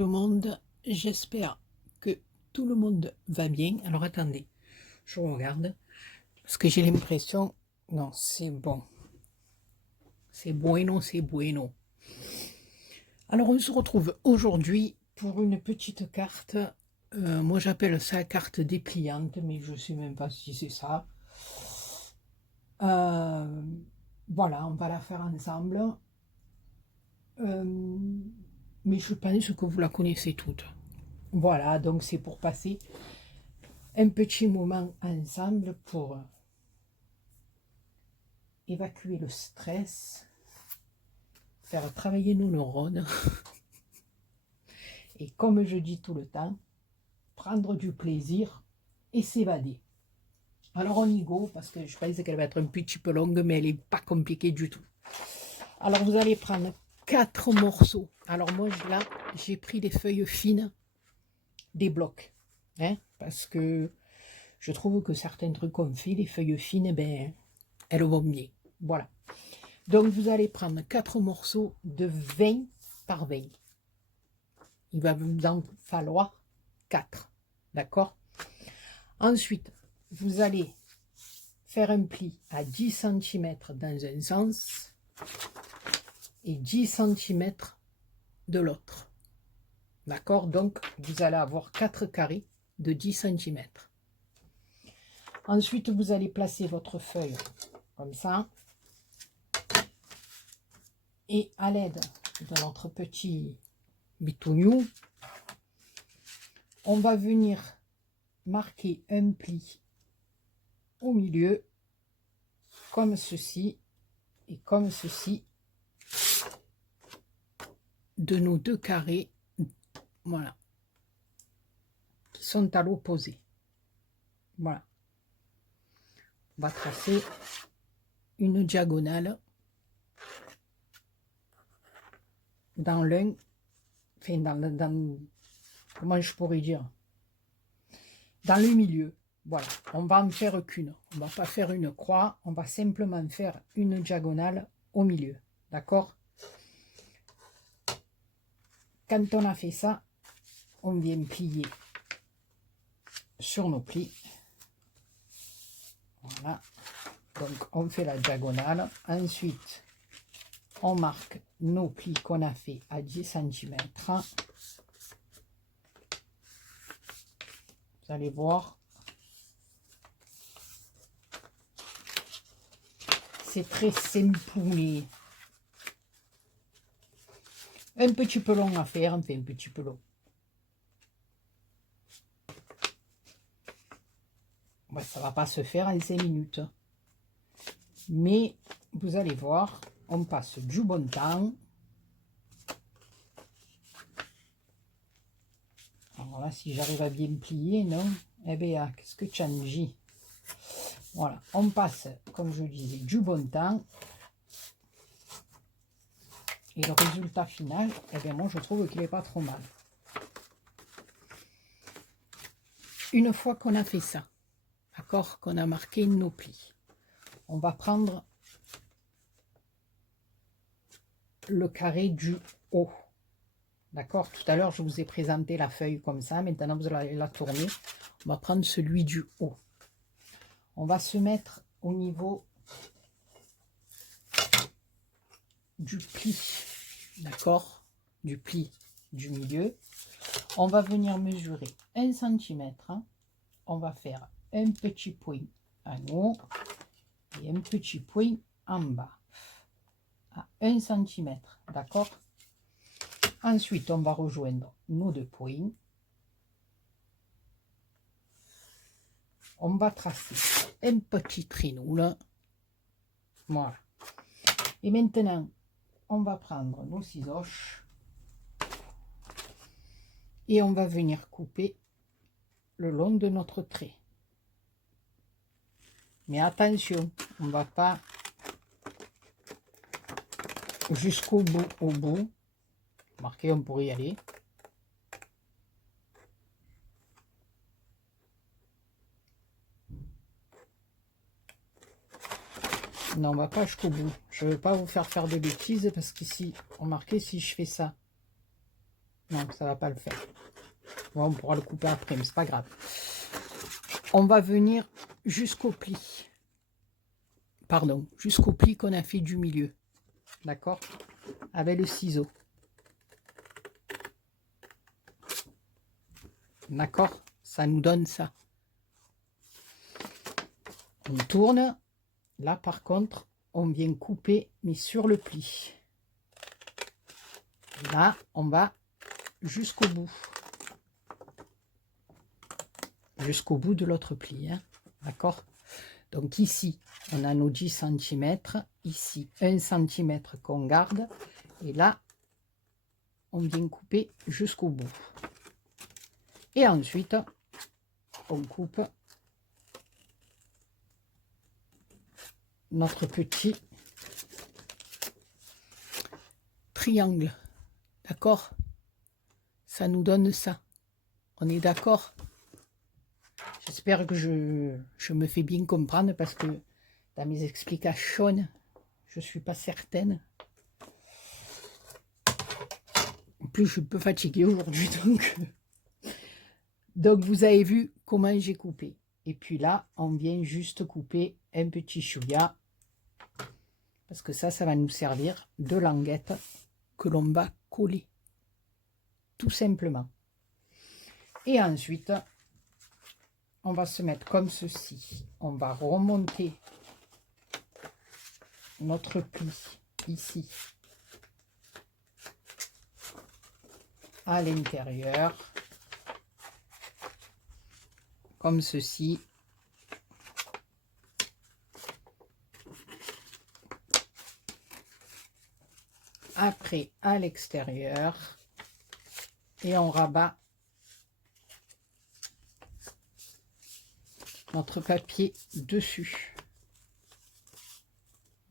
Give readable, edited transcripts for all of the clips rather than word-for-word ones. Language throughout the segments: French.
le monde, j'espère que tout le monde va bien. Alors attendez, je regarde, parce que j'ai l'impression, non c'est bon, c'est bueno, c'est bueno. Alors on se retrouve aujourd'hui pour une petite carte, moi j'appelle ça carte dépliante, mais je sais même pas si c'est ça. Euh, voilà, on va la faire ensemble. Mais je pense que vous la connaissez toutes. Voilà, donc c'est pour passer un petit moment ensemble pour évacuer le stress, faire travailler nos neurones et comme je dis tout le temps, prendre du plaisir et s'évader. Alors on y go parce que je pense qu'elle va être un petit peu longue mais elle n'est pas compliquée du tout. Alors vous allez prendre 4 morceaux. Alors moi là j'ai pris des feuilles fines, des blocs, hein, parce que je trouve que certains trucs qu'on fait, les feuilles fines, ben, elles vont bien. Voilà. Donc vous allez prendre 4 morceaux de 20 par 20. Il va vous en falloir 4. D'accord? Ensuite, vous allez faire un pli à 10 cm dans un sens et 10 cm de l'autre. D'accord? Donc, vous allez avoir 4 carrés de 10 cm. Ensuite, vous allez placer votre feuille comme ça. Et à l'aide de notre petit bitougnou, on va venir marquer un pli au milieu, comme ceci et comme ceci, de nos deux carrés, voilà, qui sont à l'opposé. Voilà. On va tracer une diagonale dans l'un, enfin dans, comment je pourrais dire, dans le milieu. Voilà, on va en faire qu'une. On ne va pas faire une croix, on va simplement faire une diagonale au milieu. D'accord? Quand on a fait ça, on vient plier sur nos plis. Voilà. Donc, on fait la diagonale. Ensuite, on marque nos plis qu'on a fait à 10 cm. Vous allez voir. C'est très simple, mais un petit peu long à faire, enfin un petit peu long. Ouais, ça ne va pas se faire en 5 minutes. Mais vous allez voir, on passe du bon temps. Alors là, si j'arrive à bien plier, non? Eh bien, qu'est-ce que tu en dis? Voilà, on passe, comme je disais, du bon temps. Et le résultat final, eh bien, moi, je trouve qu'il n'est pas trop mal. Une fois qu'on a fait ça, d'accord, qu'on a marqué nos plis, on va prendre le carré du haut. D'accord? Tout à l'heure, je vous ai présenté la feuille comme ça. Maintenant, vous allez la tourner. On va prendre celui du haut. On va se mettre au niveau du pli. D'accord? Du pli du milieu. On va venir mesurer 1 cm. On va faire un petit point en haut et un petit point en bas. À 1 cm. D'accord? Ensuite, on va rejoindre nos deux points. On va tracer un petit trinoule. Voilà. Et maintenant, on va prendre nos ciseaux et on va venir couper le long de notre trait. Mais attention, on ne va pas jusqu'au bout, au bout. Marquez, on pourrait y aller. Non, on va pas jusqu'au bout. Je ne veux pas vous faire de bêtises parce qu'ici, remarquez, si je fais ça, Non, ça va pas le faire. Bon, on pourra le couper après, mais c'est pas grave. On va venir jusqu'au pli. Pardon, jusqu'au pli qu'on a fait du milieu. D'accord? Avec le ciseau. D'accord? Ça nous donne ça. On tourne. Là, par contre, on vient couper, mais sur le pli. Là, on va jusqu'au bout. Jusqu'au bout de l'autre pli. Hein? D'accord? Donc ici, on a nos 10 cm. Ici, 1 cm qu'on garde. Et là, on vient couper jusqu'au bout. Et ensuite, on coupe notre petit triangle. D'accord? Ça nous donne ça. On est d'accord? J'espère que je me fais bien comprendre parce que dans mes explications, je ne suis pas certaine. En plus, je suis un peu fatiguée aujourd'hui. Donc, vous avez vu comment j'ai coupé. Et puis là, on vient juste couper un petit chouïa. Parce que ça va nous servir de languette que l'on va coller. Tout simplement. Et ensuite, on va se mettre comme ceci. On va remonter notre pli ici à l'intérieur. Comme ceci. Après à l'extérieur. Et on rabat notre papier dessus.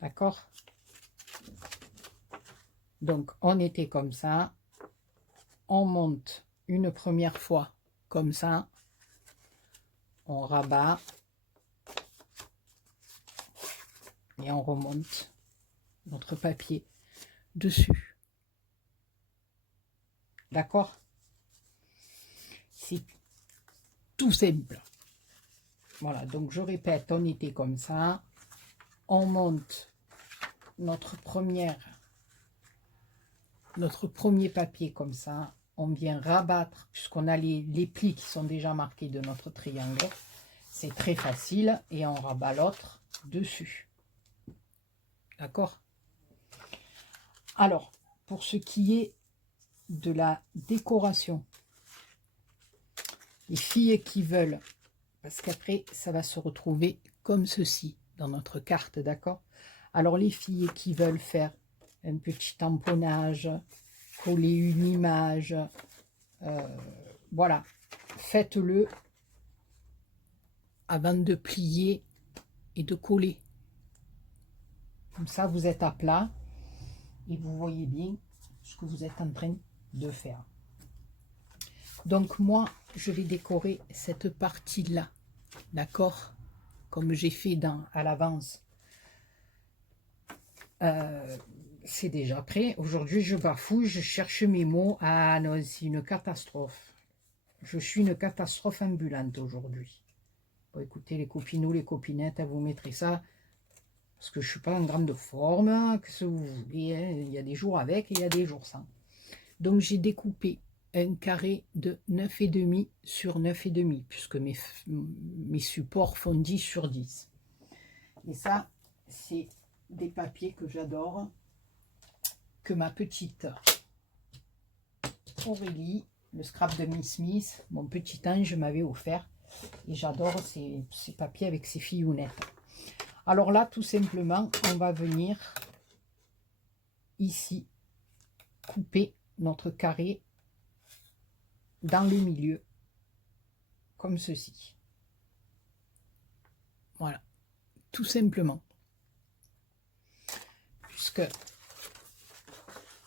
D'accord? Donc, on était comme ça. On monte une première fois comme ça. On rabat. Et on remonte notre papier dessus. D'accord? C'est tout simple. Voilà, donc je répète, on était comme ça. On monte notre premier papier comme ça. On vient rabattre, puisqu'on a les plis qui sont déjà marqués de notre triangle. C'est très facile. Et on rabat l'autre dessus. D'accord? Alors, pour ce qui est de la décoration, les filles qui veulent, parce qu'après, ça va se retrouver comme ceci dans notre carte, d'accord? Alors, les filles qui veulent faire un petit tamponnage, coller une image, voilà, faites-le avant de plier et de coller. Comme ça, vous êtes à plat et vous voyez bien ce que vous êtes en train de faire. Donc, moi, je vais décorer cette partie-là, d'accord? Comme j'ai fait à l'avance. C'est déjà prêt. Aujourd'hui, je bafouille, je cherche mes mots. Ah non, c'est une catastrophe. Je suis une catastrophe ambulante aujourd'hui. Bon, écoutez, les copinous, les copinettes, vous mettrez ça. Parce que je ne suis pas en grande forme. Que ce que vous voulez, hein. Il y a des jours avec et il y a des jours sans. Donc, j'ai découpé un carré de 9,5 sur 9,5. Puisque mes supports font 10 sur 10. Et ça, c'est des papiers que j'adore, que ma petite Aurélie, le scrap de Miss Smith, mon petit ange m'avait offert. Et j'adore ces papiers avec ces fillounettes. Alors là, tout simplement, on va venir ici couper notre carré dans le milieu, comme ceci. Voilà, tout simplement. Puisque,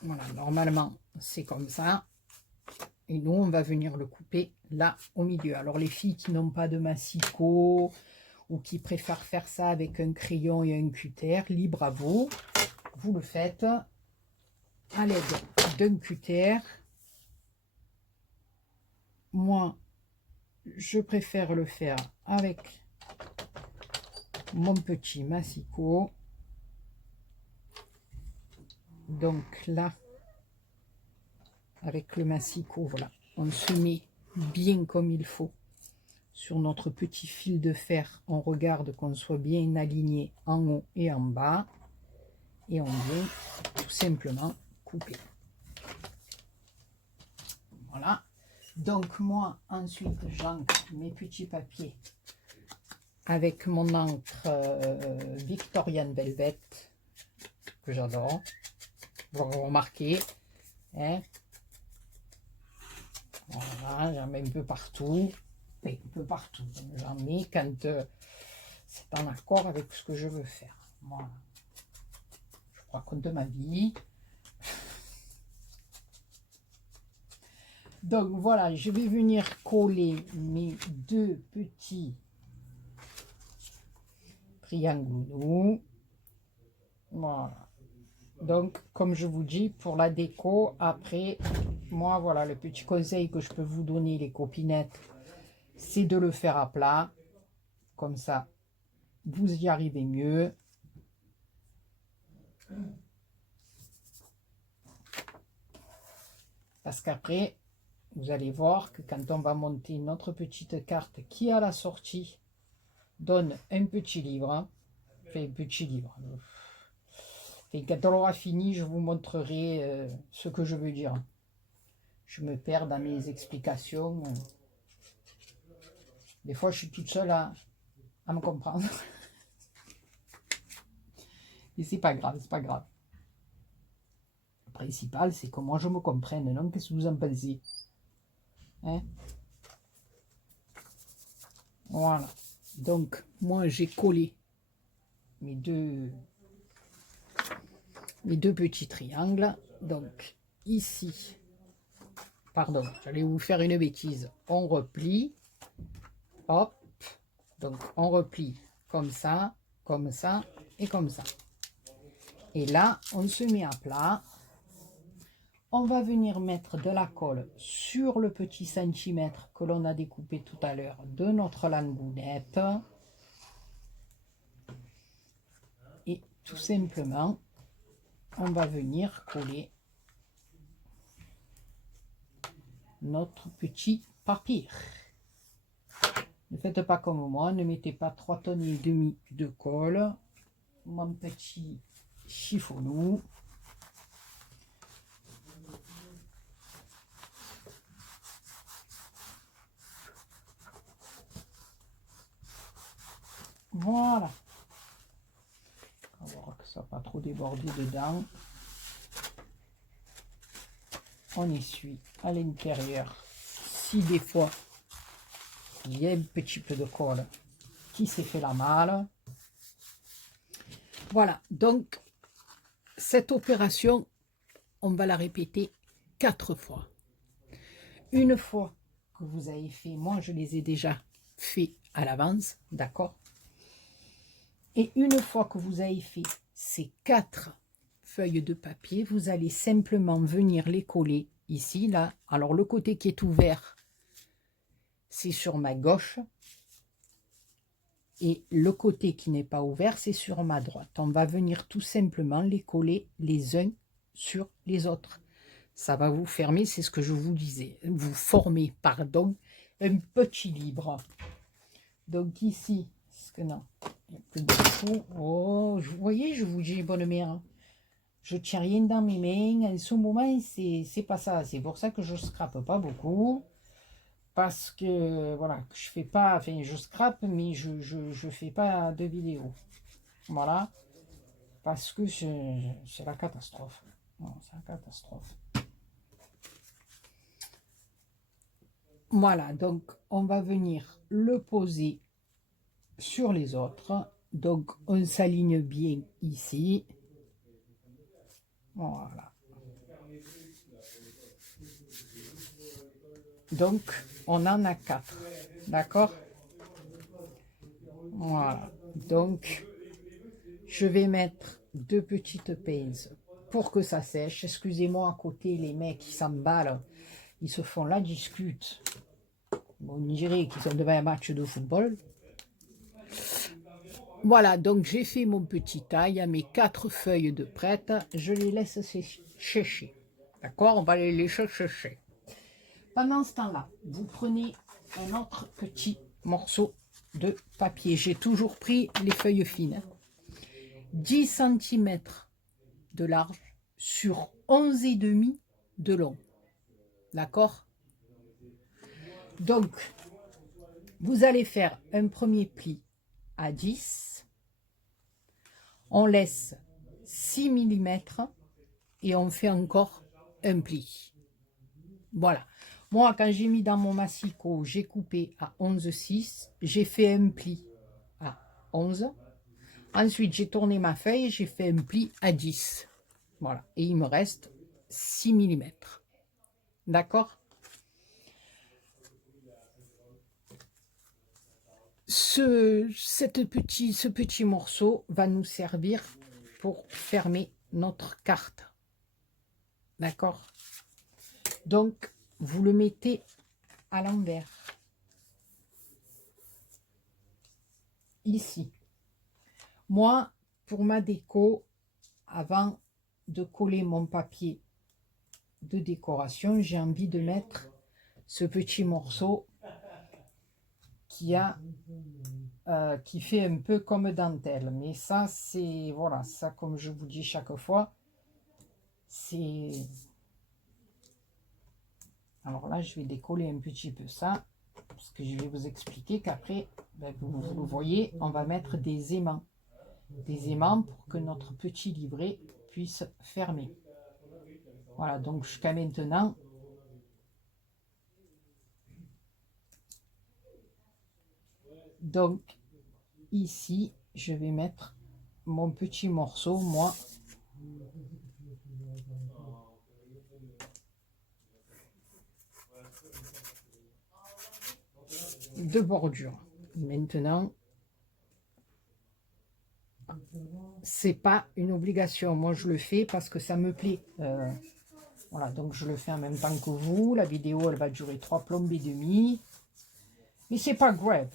voilà, normalement, c'est comme ça. Et nous, on va venir le couper là, au milieu. Alors, les filles qui n'ont pas de massicot ou qui préfèrent faire ça avec un crayon et un cutter, libre à vous. Vous le faites à l'aide d'un cutter moi, je préfère le faire avec mon petit massicot. Donc là, avec le massicot, voilà, on se met bien comme il faut sur notre petit fil de fer. On regarde qu'on soit bien aligné en haut et en bas. Et on vient tout simplement couper. Voilà. Donc moi, ensuite, j'encre mes petits papiers avec mon encre Victorian Velvet, que j'adore. Vous remarquez, hein? Voilà, j'en mets un peu partout. Un peu partout. J'en mets quand c'est en accord avec ce que je veux faire. Voilà. Je raconte ma vie. Donc voilà, je vais venir coller mes deux petits triangles. Voilà. Donc, comme je vous dis, pour la déco, après, moi, voilà, le petit conseil que je peux vous donner, les copinettes, c'est de le faire à plat. Comme ça, vous y arrivez mieux. Parce qu'après, vous allez voir que quand on va monter notre petite carte qui, à la sortie, donne un petit livre, hein, enfin, un petit livre. Et quand on aura fini, je vous montrerai ce que je veux dire. Je me perds dans mes explications. Des fois, je suis toute seule à me comprendre. Et c'est pas grave, c'est pas grave. Le principal, c'est que moi, je me comprenne. Non, qu'est-ce que vous en pensez? Hein? Voilà. Donc, moi, j'ai collé mes deux petits triangles. Donc, ici, pardon, j'allais vous faire une bêtise. On replie. Hop. Donc, on replie comme ça et comme ça. Et là, on se met à plat. On va venir mettre de la colle sur le petit centimètre que l'on a découpé tout à l'heure de notre langounette. Et tout simplement, on va venir coller notre petit papier. Ne faites pas comme moi, ne mettez pas 3,5 tonnes de colle. Mon petit chiffonou. Voilà. On va voir que ça n'a pas trop débordé dedans. On essuie à l'intérieur. Si des fois il y a un petit peu de colle qui s'est fait la malle. Voilà, donc cette opération, on va la répéter 4 fois. Une fois que vous avez fait, moi je les ai déjà fait à l'avance, d'accord? Et une fois que vous avez fait ces 4 feuilles de papier, vous allez simplement venir les coller ici, là. Alors le côté qui est ouvert, c'est sur ma gauche. Et le côté qui n'est pas ouvert, c'est sur ma droite. On va venir tout simplement les coller les uns sur les autres. Ça va vous fermer, c'est ce que je vous disais. Vous formez, pardon, un petit livre. Donc ici, est-ce que non, il n'y a plus de fou. Oh, vous voyez, je vous dis bonne mère. Je tiens rien dans mes mains. En ce moment, c'est pas ça. C'est pour ça que je scrape pas beaucoup. Parce que, voilà, je fais pas, enfin, je scrape, mais je fais pas de vidéo. Voilà. Parce que c'est la catastrophe. Non, c'est la catastrophe. Voilà, donc on va venir le poser sur les autres. Donc on s'aligne bien ici. Voilà. Donc on en a 4. D'accord? Voilà. Donc je vais mettre 2 petites pinces pour que ça sèche. Excusez-moi, à côté, les mecs qui s'emballent, ils se font la discute. On dirait qu'ils sont devant un match de football. Voilà, donc j'ai fait mon petit taille à mes 4 feuilles de prête. Je les laisse sécher. D'accord? On va les laisser sécher. Pendant ce temps-là, vous prenez un autre petit morceau de papier. J'ai toujours pris les feuilles fines. 10 cm de large sur 11,5 de long. D'accord? Donc, vous allez faire un premier pli à 10. On laisse 6 mm et on fait encore un pli. Voilà. Moi, quand j'ai mis dans mon massicot, j'ai coupé à 11,6. J'ai fait un pli à 11. Ensuite, j'ai tourné ma feuille, j'ai fait un pli à 10. Voilà. Et il me reste 6 mm. D'accord? Ce petit morceau va nous servir pour fermer notre carte. D'accord? Donc, vous le mettez à l'envers. Ici. Moi, pour ma déco, avant de coller mon papier de décoration, j'ai envie de mettre ce petit morceau qui fait un peu comme dentelle. Mais ça, c'est, voilà, ça, comme je vous dis chaque fois, c'est... Alors là, je vais décoller un petit peu ça, parce que je vais vous expliquer qu'après, ben, vous le voyez, on va mettre des aimants. Des aimants pour que notre petit livret puisse fermer. Voilà, donc jusqu'à maintenant, donc ici, je vais mettre mon petit morceau, moi, de bordure. Maintenant, c'est pas une obligation. Moi, je le fais parce que ça me plaît. Voilà, donc je le fais en même temps que vous. La vidéo, elle va durer 3 plombes et demi. Mais c'est pas grave.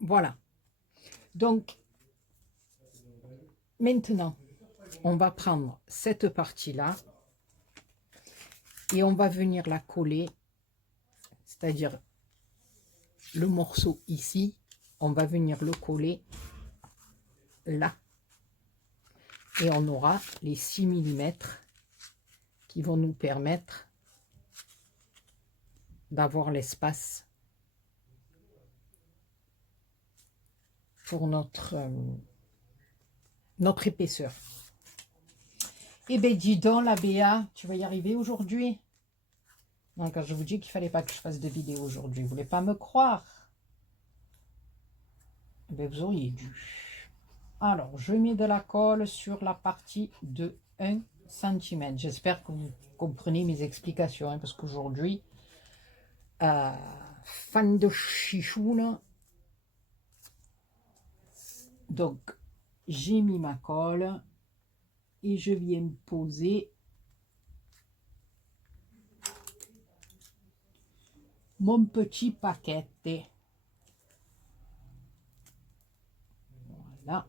Voilà. Donc, maintenant, on va prendre cette partie-là et on va venir la coller, c'est-à-dire le morceau ici, on va venir le coller là. Et on aura les 6 mm qui vont nous permettre d'avoir l'espace pour notre épaisseur. Eh bien, dis donc, la Béa, tu vas y arriver aujourd'hui? Non, quand je vous dis qu'il fallait pas que je fasse de vidéo aujourd'hui, vous voulez pas me croire? Eh bien, vous auriez dû. Alors, je mets de la colle sur la partie de 1 cm. J'espère que vous comprenez mes explications, hein, parce qu'aujourd'hui, fan de chichoune. Donc, j'ai mis ma colle et je viens poser mon petit paquet. Voilà.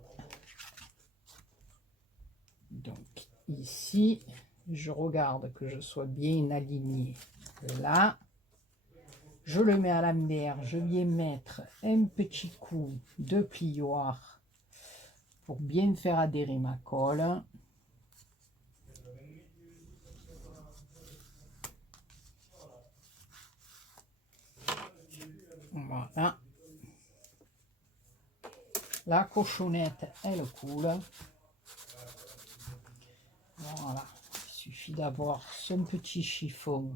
Donc, ici, je regarde que je sois bien aligné là. Je le mets à l'envers. Je viens mettre un petit coup de plioir pour bien faire adhérer ma colle. Voilà. La cochonnette, elle coule. Voilà. Il suffit d'avoir son petit chiffon.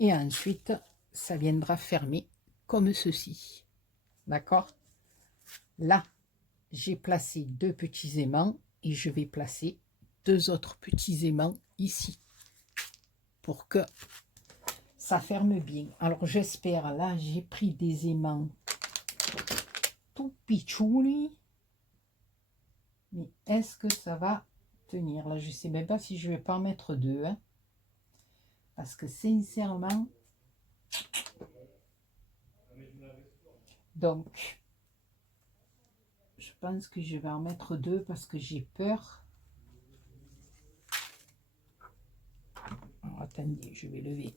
Et ensuite, ça viendra fermer comme ceci. D'accord? Là, j'ai placé 2 petits aimants et je vais placer 2 autres petits aimants ici pour que ça ferme bien. Alors, j'espère, là, j'ai pris des aimants tout pichouli. Mais est-ce que ça va tenir? Là, je ne sais même pas si je vais pas en mettre 2. Hein. Parce que sincèrement, donc, je pense que je vais en mettre 2 parce que j'ai peur. Alors, attendez, je vais lever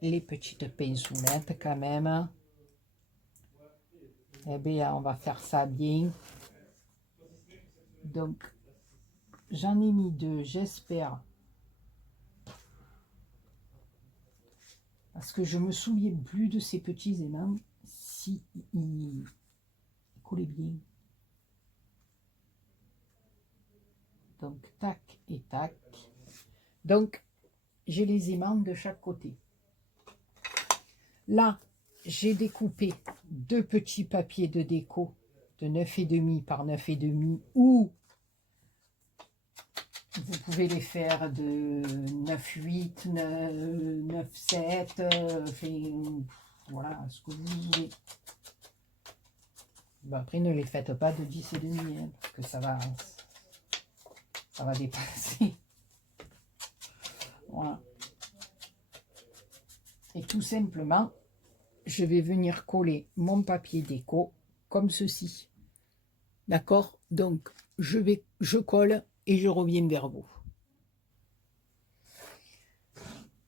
les petites pincelettes quand même. Eh bien, on va faire ça bien. Donc, j'en ai mis 2, j'espère. Parce que je me souviens plus de ces petits aimants, si ils collaient bien. Donc, tac et tac. Donc, j'ai les aimants de chaque côté. Là, j'ai découpé 2 petits papiers de déco de 9,5 par 9,5 ou vous pouvez les faire de 9,8, 9,7, voilà, ce que vous voulez. Bon, après, ne les faites pas de 10,5, hein, parce que ça va dépasser. Voilà. Et tout simplement, je vais venir coller mon papier déco comme ceci. D'accord? Donc, je colle et je reviens vers vous.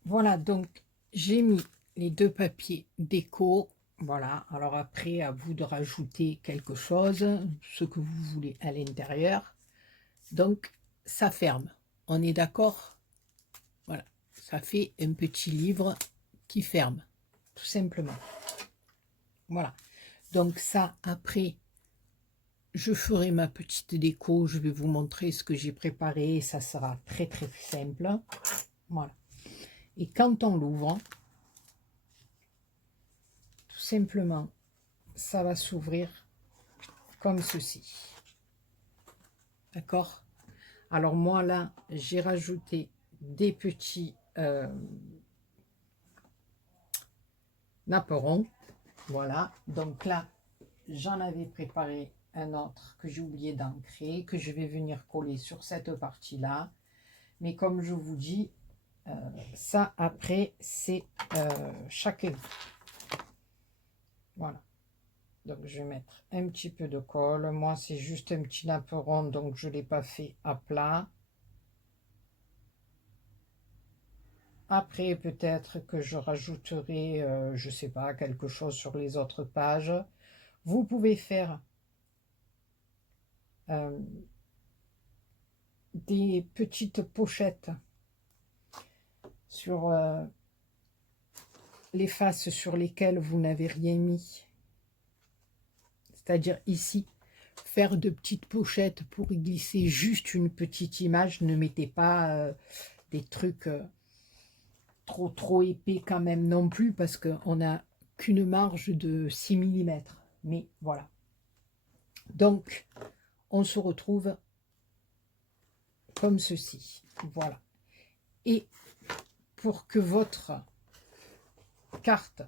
Voilà, donc j'ai mis les 2 papiers déco. Voilà, alors après, à vous de rajouter quelque chose, ce que vous voulez à l'intérieur. Donc, ça ferme. On est d'accord? Voilà, ça fait un petit livre qui ferme, tout simplement. Voilà, donc ça, après, je ferai ma petite déco. Je vais vous montrer ce que j'ai préparé. Ça sera très, très simple. Voilà. Et quand on l'ouvre, tout simplement, ça va s'ouvrir comme ceci. D'accord? Alors moi, là, j'ai rajouté des petits napperons. Voilà. Donc là, j'en avais préparé un autre que j'ai oublié d'ancrer, que je vais venir coller sur cette partie-là. Mais comme je vous dis, ça après, c'est chacun. Voilà. Donc, je vais mettre un petit peu de colle. Moi, c'est juste un petit napperon, donc je ne l'ai pas fait à plat. Après, peut-être que je rajouterai, je ne sais pas, quelque chose sur les autres pages. Vous pouvez faire des petites pochettes sur les faces sur lesquelles vous n'avez rien mis. C'est-à-dire ici, faire de petites pochettes pour y glisser juste une petite image. Ne mettez pas des trucs trop épais quand même non plus, parce qu'on n'a qu'une marge de 6 mm. Mais voilà. Donc, on se retrouve comme ceci. Voilà. Et pour que votre carte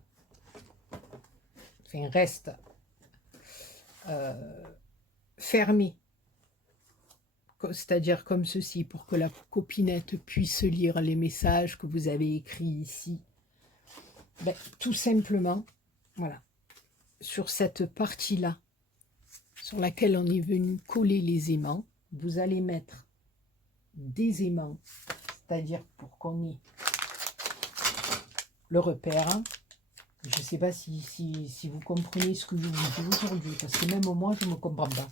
reste fermée, c'est-à-dire comme ceci, pour que la copinette puisse lire les messages que vous avez écrits ici, ben, tout simplement, voilà, sur cette partie-là, sur laquelle on est venu coller les aimants, vous allez mettre des aimants, c'est-à-dire pour qu'on ait le repère. Je ne sais pas si vous comprenez ce que je vous dis aujourd'hui, parce que même moi, je ne me comprends pas.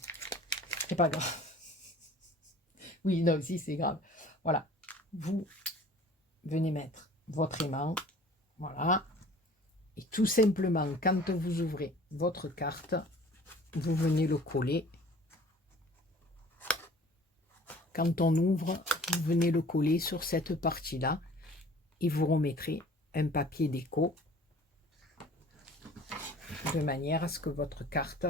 C'est pas grave. Oui, non, si, c'est grave. Voilà. Vous venez mettre votre aimant. Voilà. Et tout simplement, quand vous ouvrez votre carte, vous venez le coller. Quand on ouvre, vous venez le coller sur cette partie-là et vous remettrez un papier déco de manière à ce que votre carte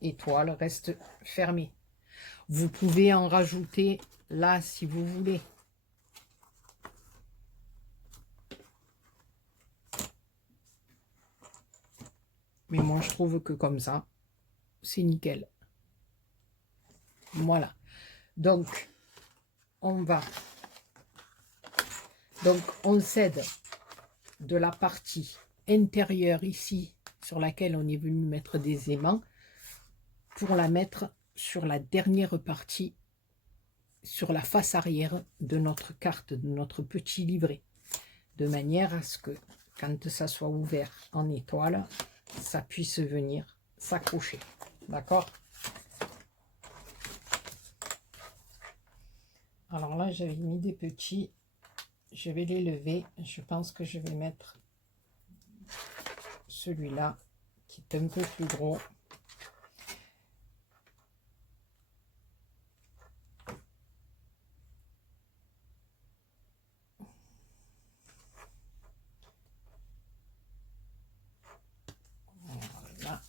étoile reste fermée. Vous pouvez en rajouter là si vous voulez. Mais moi, je trouve que comme ça, c'est nickel. Voilà. Donc, on va Donc, on cède de la partie intérieure ici, sur laquelle on est venu mettre des aimants, pour la mettre sur la dernière partie, sur la face arrière de notre carte, de notre petit livret, de manière à ce que, quand ça soit ouvert en étoile, ça puisse venir s'accrocher. D'accord? Alors là, j'avais mis des petits. Je vais les lever. Je pense que je vais mettre celui-là, qui est un peu plus gros. Voilà.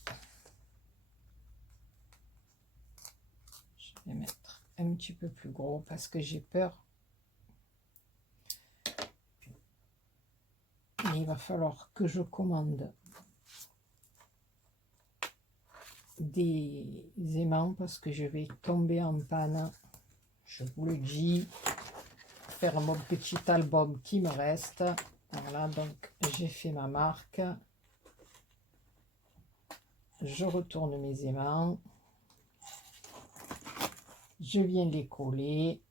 Je vais mettre un petit peu plus gros parce que j'ai peur. Il va falloir que je commande des aimants parce que je vais tomber en panne. Je vous le dis. Faire mon petit album qui me reste. Voilà, donc j'ai fait ma marque. Je retourne mes aimants. Je viens les coller.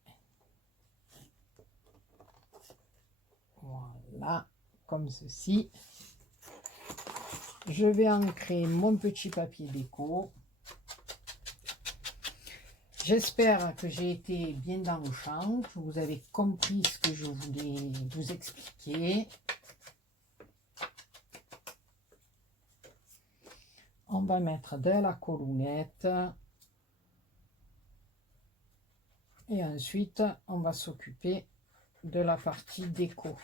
Voilà, comme ceci. Je vais ancrer mon petit papier déco. J'espère que j'ai été bien dans le champ, que vous avez compris ce que je voulais vous expliquer. On va mettre de la colonnette. Et ensuite, on va s'occuper de la partie déco.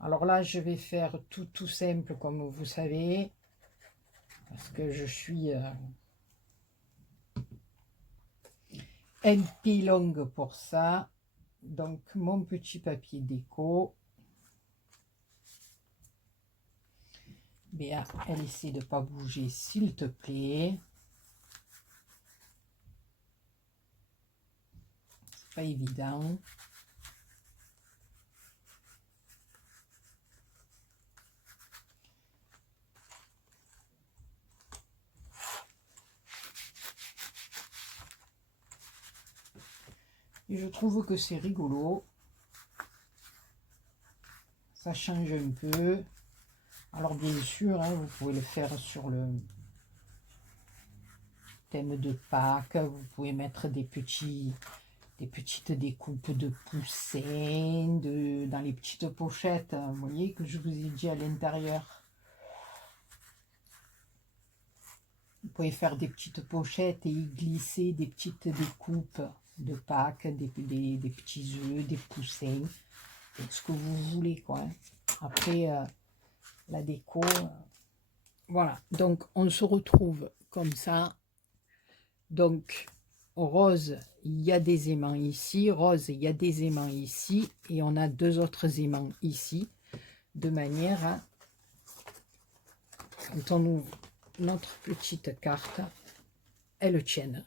Alors là, je vais faire tout simple, comme vous savez, parce que je suis un peu longue pour ça. Donc, mon petit papier déco. Béa, elle essaie de ne pas bouger, s'il te plaît. C'est pas évident. Et je trouve que c'est rigolo. Ça change un peu. Alors bien sûr, hein, vous pouvez le faire sur le thème de Pâques. Vous pouvez mettre des petites découpes de poussins dans les petites pochettes. Vous voyez que je vous ai dit à l'intérieur. Vous pouvez faire des petites pochettes et y glisser des petites découpes de Pâques, des petits œufs, des poussins, ce que vous voulez, quoi. Hein. Après, la déco, voilà. Donc, on se retrouve comme ça. Donc, rose, il y a des aimants ici. Rose, il y a des aimants ici. Et on a deux autres aimants ici. De manière à, quand on ouvre notre petite carte, elle tienne.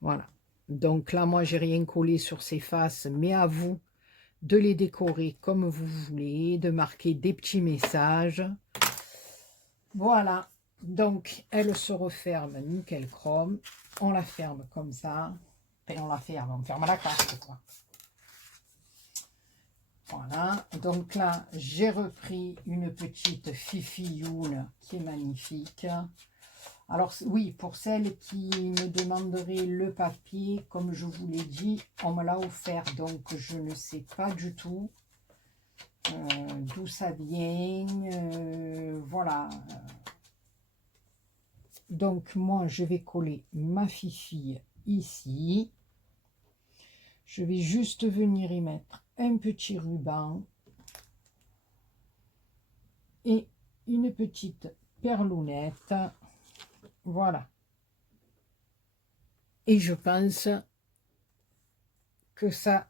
Voilà. Donc là, moi, j'ai rien collé sur ces faces, mais à vous de les décorer comme vous voulez, de marquer des petits messages. Voilà. Donc, elle se referme nickel chrome. On la ferme comme ça. Enfin, on ferme la carte, quoi. Voilà. Donc là, j'ai repris une petite Fifi Youl qui est magnifique. Alors oui, pour celles qui me demanderaient le papier, comme je vous l'ai dit, on me l'a offert. Donc, je ne sais pas du tout d'où ça vient. Voilà. Donc, moi, je vais coller ma Fifi ici. Je vais juste venir y mettre un petit ruban et une petite perlounette. Voilà. Et je pense que ça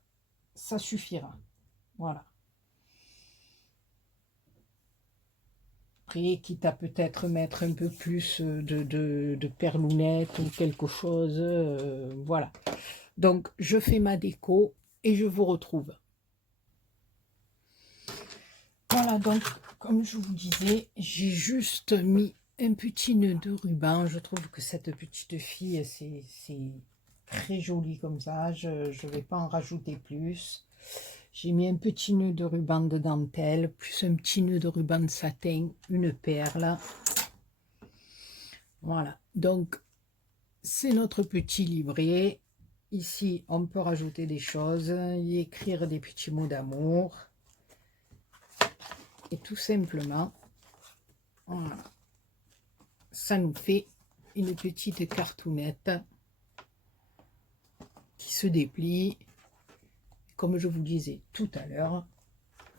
suffira. Voilà. Après, quitte à peut-être mettre un peu plus de perlounette ou quelque chose. Voilà. Donc, je fais ma déco et je vous retrouve. Voilà, donc, comme je vous disais, j'ai juste mis un petit nœud de ruban. Je trouve que cette petite fille, c'est très joli comme ça. Je ne vais pas en rajouter plus. J'ai mis un petit nœud de ruban de dentelle, plus un petit nœud de ruban de satin, une perle. Voilà, donc c'est notre petit livret. Ici, on peut rajouter des choses, y écrire des petits mots d'amour. Et tout simplement, voilà, ça nous fait une petite cartoonette qui se déplie. Comme je vous disais tout à l'heure,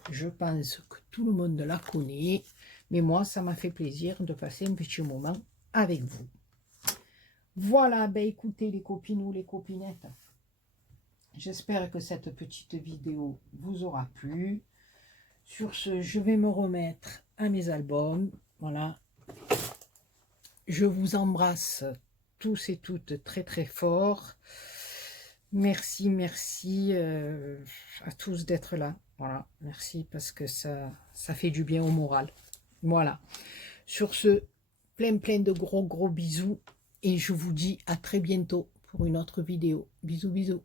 je pense que tout le monde la connaît, mais moi, ça m'a fait plaisir de passer un petit moment avec vous. Voilà, ben écoutez les copines ou les copinettes, j'espère que cette petite vidéo vous aura plu. Sur ce, je vais me remettre à mes albums. Voilà. Je vous embrasse tous et toutes très très fort. Merci, merci à tous d'être là. Voilà, merci parce que ça fait du bien au moral. Voilà. Sur ce, plein de gros bisous et je vous dis à très bientôt pour une autre vidéo. Bisous, bisous.